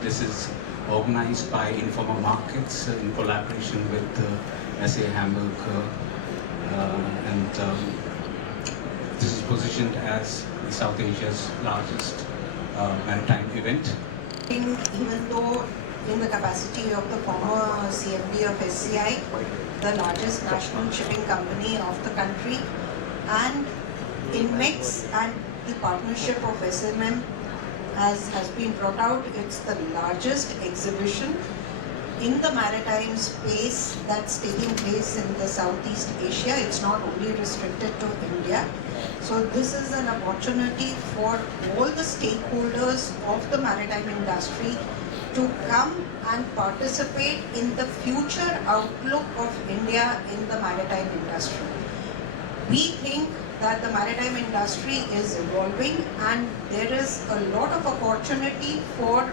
This is organized by Informa Markets in collaboration with SA Hamburg, and this is positioned as South Asia's largest maritime event. Even though in the capacity of the former CMD of SCI, the largest national shipping company of the country, and INMEX and the partnership of SMM has been brought out. It's the largest exhibition in the maritime space that's taking place in the Southeast Asia. It's not only restricted to India. So this is an opportunity for all the stakeholders of the maritime industry to come and participate in the future outlook of India in the maritime industry. We think that the maritime industry is evolving and there is a lot of opportunity for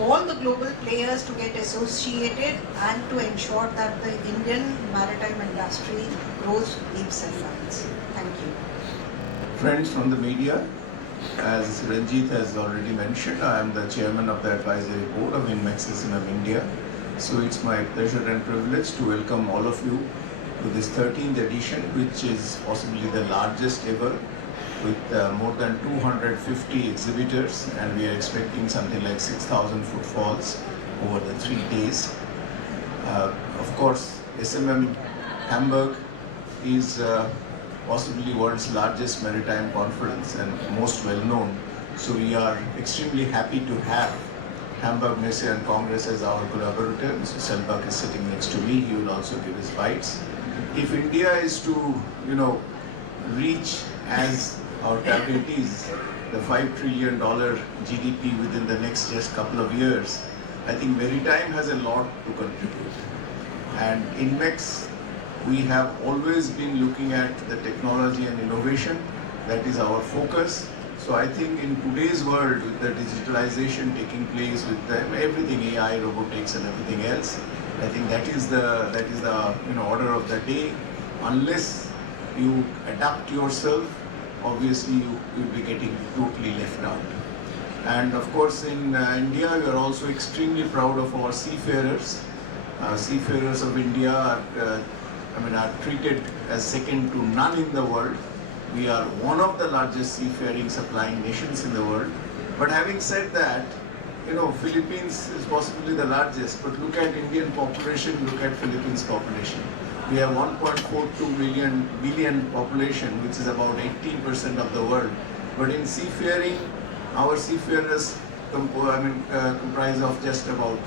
all the global players to get associated and to ensure that the Indian maritime industry grows leaps and bounds. Thank you. Friends from the media, as Ranjit has already mentioned, I am the chairman of the advisory board of INMEX SMM India. So it's my pleasure and privilege to welcome all of you to this 13th edition, which is possibly the largest ever, with more than 250 exhibitors, and we are expecting something like 6,000 footfalls over the 3 days. Of course, SMM Hamburg is possibly world's largest maritime conference and most well known. So we are extremely happy to have Hamburg Messe and Congress as our collaborator. Mr. Selbach is sitting next to me. He will also give his bites. If India is to, reach as our target is the $5 trillion GDP within the next just couple of years, I think Maritime has a lot to contribute. And INMEX, we have always been looking at the technology and innovation. That is our focus. So I think in today's world, with the digitalization taking place, with everything AI, robotics, and everything else, I think that is the order of the day. Unless you adapt yourself, obviously you will be getting totally left out. And of course, in India, we are also extremely proud of our seafarers. Seafarers of India are treated as second to none in the world. We are one of the largest seafaring supplying nations in the world. But having said that, Philippines is possibly the largest, but look at Indian population, look at Philippines population. We have 1.42 billion population, which is about 18% of the world. But in seafaring, our seafarers comprise of just about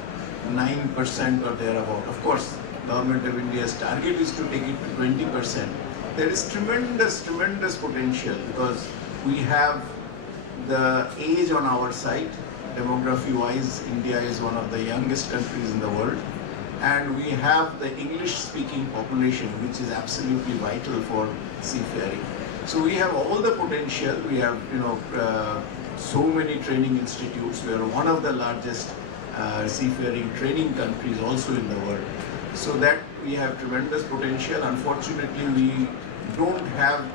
9% or thereabout. Of course, Government of India's target is to take it to 20%. There is tremendous potential because we have the age on our side. Demography-wise, India is one of the youngest countries in the world. And we have the English-speaking population, which is absolutely vital for seafaring. So we have all the potential. We have, so many training institutes. We are one of the largest seafaring training countries also in the world. So that we have tremendous potential. Unfortunately, we don't have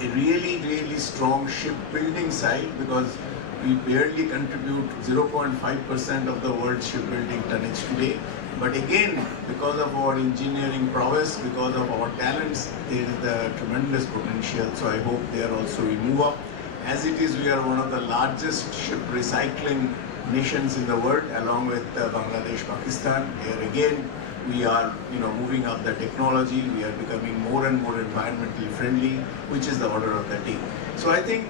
a really strong shipbuilding side because we barely contribute 0.5% of the world's shipbuilding tonnage today. But again, because of our engineering prowess, because of our talents, there is the tremendous potential. So I hope there also we move up. As it is, we are one of the largest ship recycling nations in the world, along with Bangladesh, Pakistan. Here again, we are moving up the technology. We are becoming more and more environmentally friendly, which is the order of the day. So I think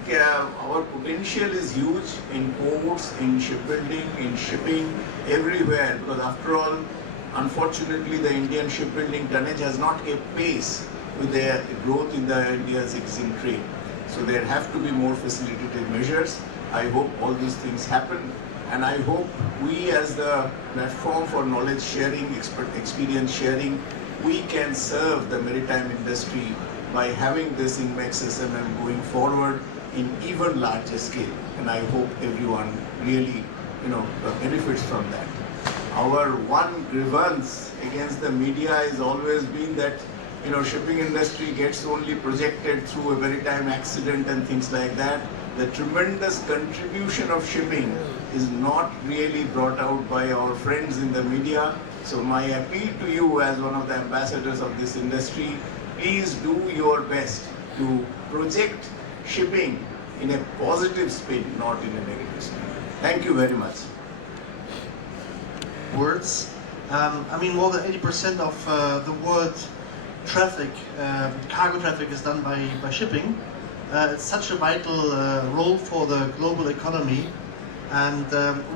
our potential is huge in ports, in shipbuilding, in shipping, everywhere. Because after all, unfortunately, the Indian shipbuilding tonnage has not kept pace with the growth in the India's existing trade. So there have to be more facilitative measures. I hope all these things happen. And I hope we as the platform for knowledge sharing, experience sharing, we can serve the maritime industry by having this INMEX SMM going forward in even larger scale. And I hope everyone really, benefits from that. Our one grievance against the media has always been that, shipping industry gets only projected through a maritime accident and things like that. The tremendous contribution of shipping is not really brought out by our friends in the media. So my appeal to you as one of the ambassadors of this industry, please do your best to project shipping in a positive spin, not in a negative spin. Thank you very much. Words. I mean, more than 80% of the world traffic, cargo traffic, is done by shipping. It's such a vital role for the global economy, and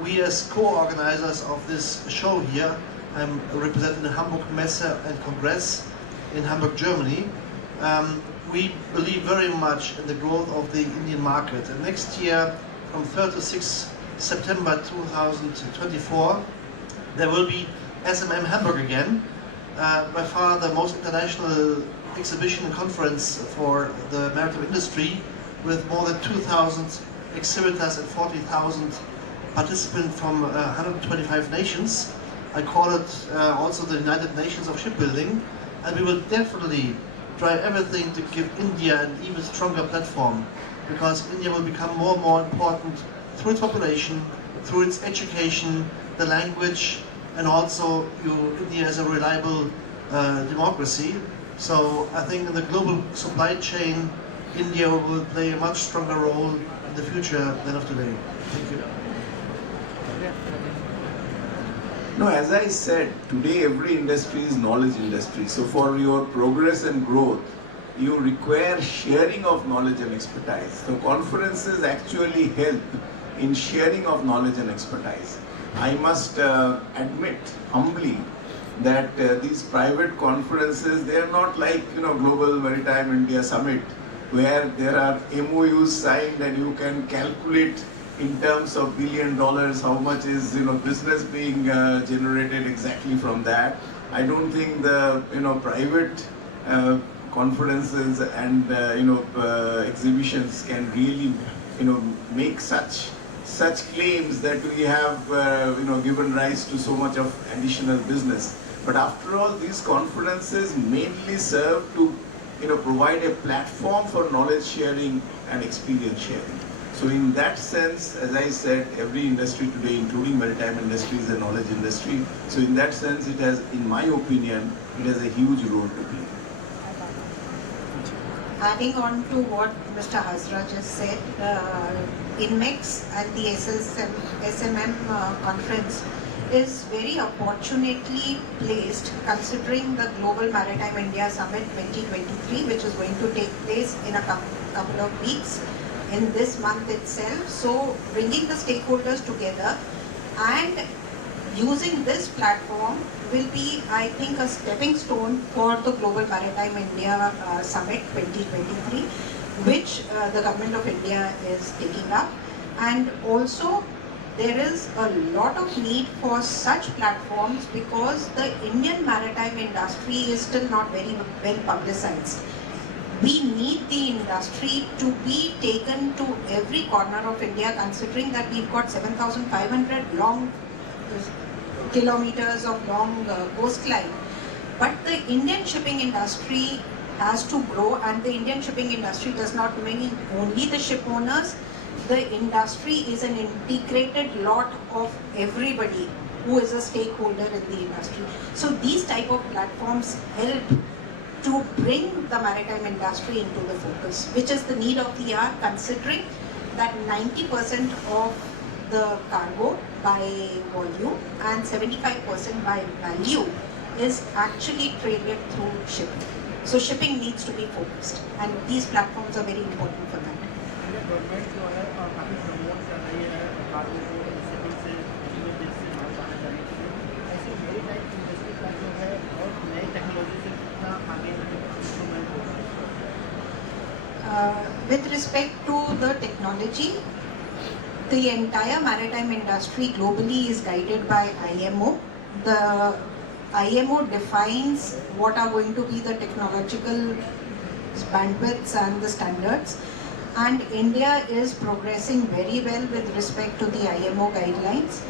we as co-organizers of this show here, I'm representing the Hamburg Messe and Congress in Hamburg, Germany. We believe very much in the growth of the Indian market, and next year from 3rd to 6th September 2024 there will be SMM Hamburg again, by far the most international exhibition and conference for the maritime industry, with more than 2,000 exhibitors and 40,000 participants from 125 nations. I call it also the United Nations of Shipbuilding, and we will definitely try everything to give India an even stronger platform, because India will become more and more important through its population, through its education, the language, and also India is a reliable democracy. So I think in the global supply chain, India will play a much stronger role in the future than of today. Thank you. No, as I said, today every industry is knowledge industry. So for your progress and growth, you require sharing of knowledge and expertise. So conferences actually help in sharing of knowledge and expertise. I must admit humbly that these private conferences, they are not like Global Maritime India Summit, where there are MOUs signed and you can calculate in terms of $1 billion how much is business being generated exactly from that. I don't think the private conferences and exhibitions can really make such claims that we have given rise to so much of additional business. But after all, these conferences mainly serve to provide a platform for knowledge sharing and experience sharing. So in that sense, as I said, every industry today, including maritime industry, is a knowledge industry. So in that sense, it has, in my opinion, it has a huge role to play. Adding on to what Mr. Hazra just said, INMEX and the SMM conference is very opportunely placed, considering the Global Maritime India Summit 2023, which is going to take place in a couple of weeks in this month itself. So bringing the stakeholders together and using this platform will be, I think, a stepping stone for the Global Maritime India Summit 2023, which the Government of India is taking up. And also, there is a lot of need for such platforms because the Indian maritime industry is still not very well publicized. We need the industry to be taken to every corner of India, considering that we've got 7,500 long kilometers of long coastline. But the Indian shipping industry has to grow, and the Indian shipping industry does not mean only the ship owners. The industry is an integrated lot of everybody who is a stakeholder in the industry. So these type of platforms help to bring the maritime industry into the focus, which is the need of the hour, considering that 90% of the cargo by volume and 75% by value is actually traded through shipping. So shipping needs to be focused, and these platforms are very important for that. With respect to the technology, the entire maritime industry globally is guided by IMO. The IMO defines what are going to be the technological bandwidths and the standards, and India is progressing very well with respect to the IMO guidelines,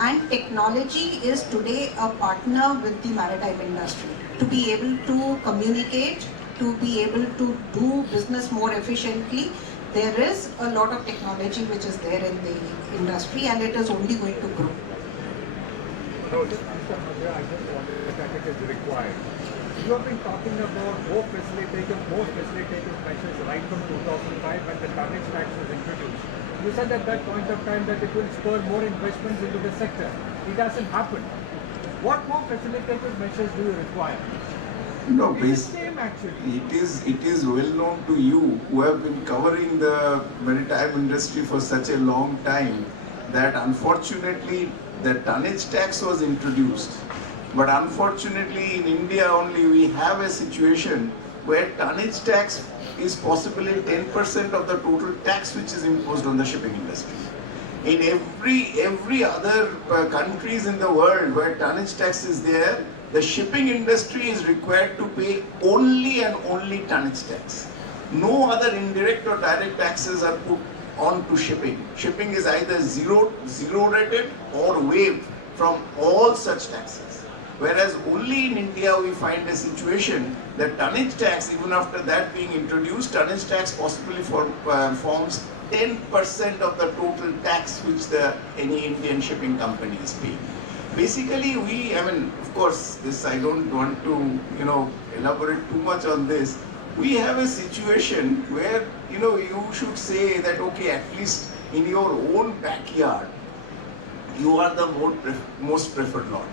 and technology is today a partner with the maritime industry to be able to communicate, to be able to do business more efficiently. there is a lot of technology which is there in the industry and it is only going to grow. No, just Mr. Madhya, I just wanted to check it is required. You have been talking about more facilitative measures right from 2005 when the tonnage tax was introduced. You said at that point of time that it will spur more investments into the sector. It hasn't happened. What more facilitative measures do you require? No, It's the same actually. it is well known to you who have been covering the maritime industry for such a long time that unfortunately the tonnage tax was introduced. But unfortunately in India only we have a situation where tonnage tax is possibly 10% of the total tax which is imposed on the shipping industry. In every other countries in the world where tonnage tax is there, the shipping industry is required to pay only and only tonnage tax. No other indirect or direct taxes are put on to shipping. Shipping is either zero rated or waived from all such taxes. Whereas only in India we find a situation that tonnage tax, even after that being introduced, tonnage tax possibly forms 10% of the total tax which any Indian shipping company is paying. Basically, of course, this I don't want to, elaborate too much on this. We have a situation where, you should say that, okay, at least in your own backyard, you are the most preferred lot.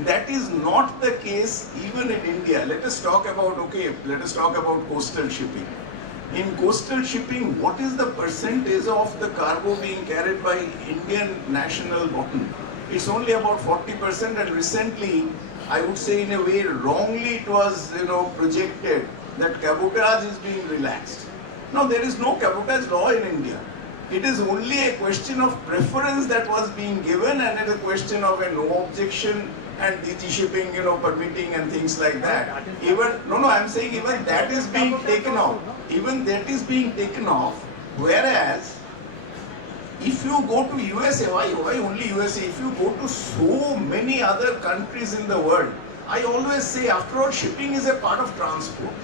That is not the case even in India. Let us talk about coastal shipping. In coastal shipping, what is the percentage of the cargo being carried by Indian national bottom? It's only about 40%, and recently, I would say in a way wrongly it was projected that cabotage is being relaxed. Now there is no cabotage law in India. It is only a question of preference that was being given, and it is a question of a no objection and DG shipping, permitting and things like that. I'm saying even that is being taken off. Even that is being taken off. Whereas, if you go to USA, why only USA? If you go to so many other countries in the world, I always say, after all, shipping is a part of transport.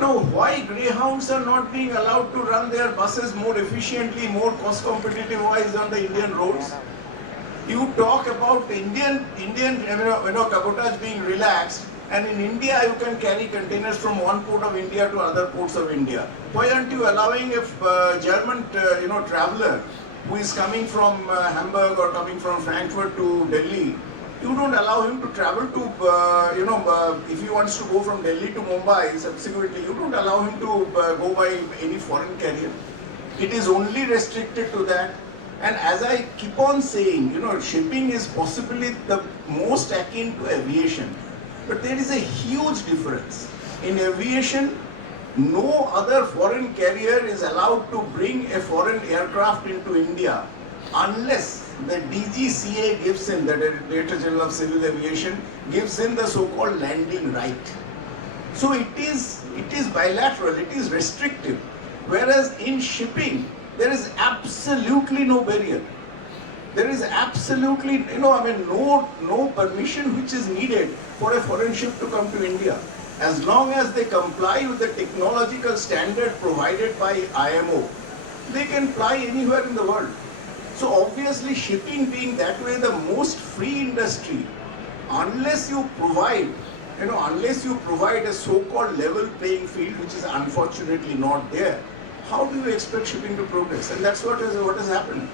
Now, why greyhounds are not being allowed to run their buses more efficiently, more cost competitive wise on the Indian roads? You talk about Indian cabotage being relaxed, and in India you can carry containers from one port of India to other ports of India. Why aren't you allowing a German traveler who is coming from Hamburg or coming from Frankfurt to Delhi? You don't allow him to travel to, if he wants to go from Delhi to Mumbai subsequently, you don't allow him to go by any foreign carrier. It is only restricted to that. And as I keep on saying, shipping is possibly the most akin to aviation. But there is a huge difference. In aviation, no other foreign carrier is allowed to bring a foreign aircraft into India unless the DGCA gives in, the Director General of Civil Aviation, gives in the so-called landing right. So it is bilateral, it is restrictive. Whereas in shipping, there is absolutely no barrier. There is absolutely, no permission which is needed for a foreign ship to come to India. As long as they comply with the technological standard provided by IMO, they can fly anywhere in the world. So obviously, shipping being that way the most free industry, unless you provide a so-called level playing field, which is unfortunately not there, how do you expect shipping to progress? And that's what has happened.